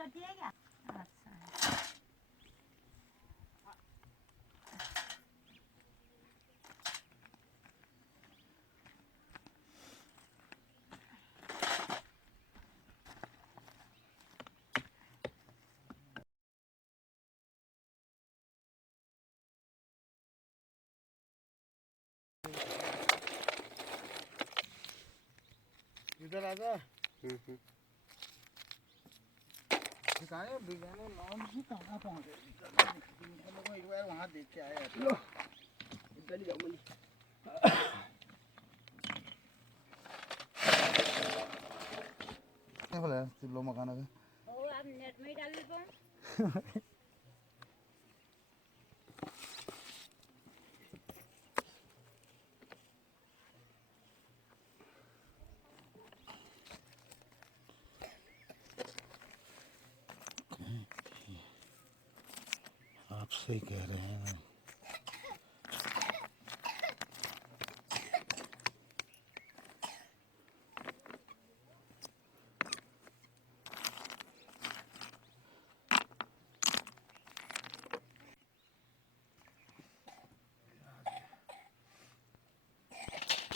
करती है क्या? अच्छा इधर आजा। ठिकाने बिगाने नाम ही कहाँ पहुँचे? हम लोग एक बार वहाँ देख के आए थे। इधर ही जाओ मनी। क्या बोला सिल्लो मकाना का? ओ आप नेट में ही डाल दो। आप सही कह रहे हैं।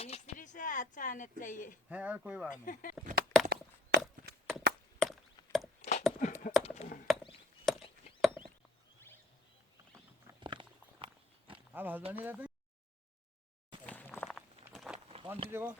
मिस्त्री से अच्छा आने चाहिए। है यार कोई बात नहीं। आप हल्द्वानी रहते हैं? कौन सी जगह?